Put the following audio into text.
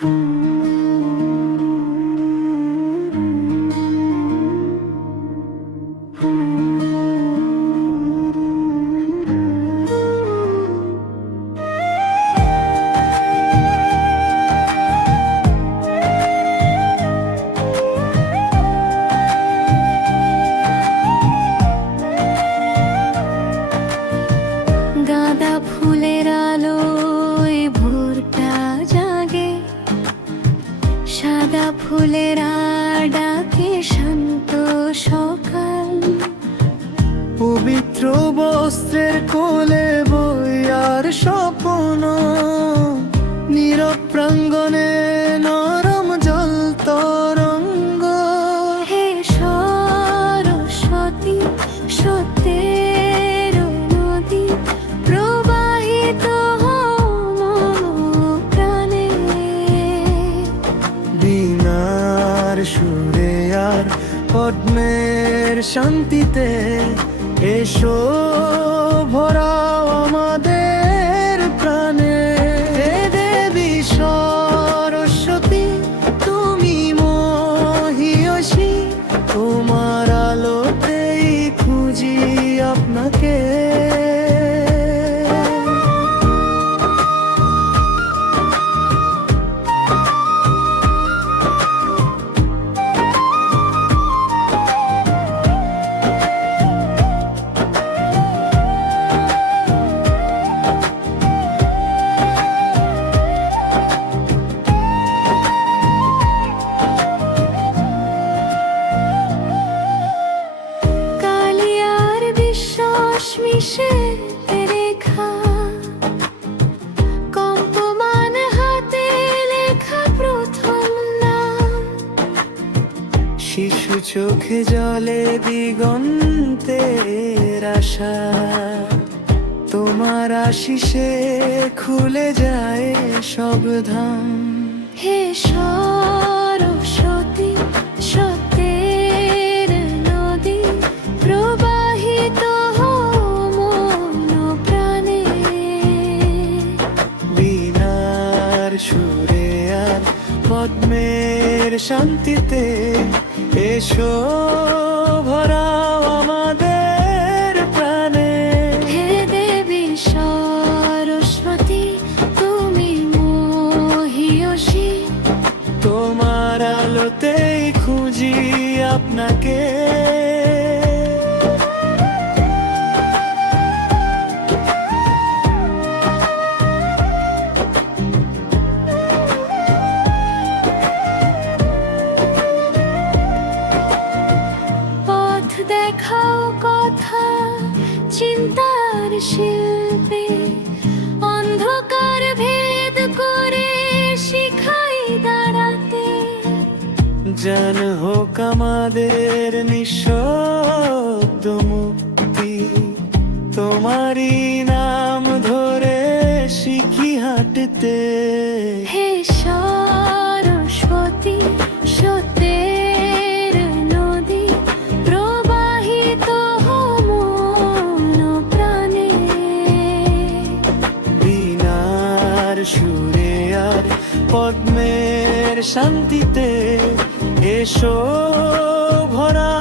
গাঁদা ফুলের আলোয় ভোরটা জাগে, সাদা ফুলের ডাকে শান্ত সকাল। পবিত্র বস্ত্রের কোলে বইয়ার স্বপ্ন, নীরব প্রাঙ্গণে নরম জল তরঙ্গ। হে সরস্বতী, সত্যের নদী, প্রবাহিত মম প্রাণে। বীণার সুরে আর পদ্মের শান্তিতে এসো ভরাও আমাদের প্রাণে। হে দেবী সরস্বতী, তুমি মহিয়সী, তোমার আলোতেই খুঁজি আপনাকে। মিশে রেখা, কম্পমান হাতে লেখা প্রথম নাম। শিশু চোখে জলে দিগন্তের আশা, তোমার আশিসে খুলে যায় সব ধাম। হে সরস্বতী, সত্যের নদী, প্রবাহিত সুরে আর পদ্মের শান্তিতে এসো ভরাও আমাদের প্রাণে। হে দেবী সরস্বতী, তুমি মহিয়সী, তোমার আলোতেই খুঁজি আপনাকে। দেখাও কথা চিন্তার শিল্পে, অন্ধকার ভেদ করে শিখাই দাঁড়াতে। জান হোক আমাদের নিঃশব্দ মুক্তি, তোমারই নাম ধরে শিখি হাঁটতে। হে সরস্বতী, সত্যের নদী, প্রবাহিত মন প্রাণে। বীণার সুরে আর পদ্মের শান্তিতে এসো ভরা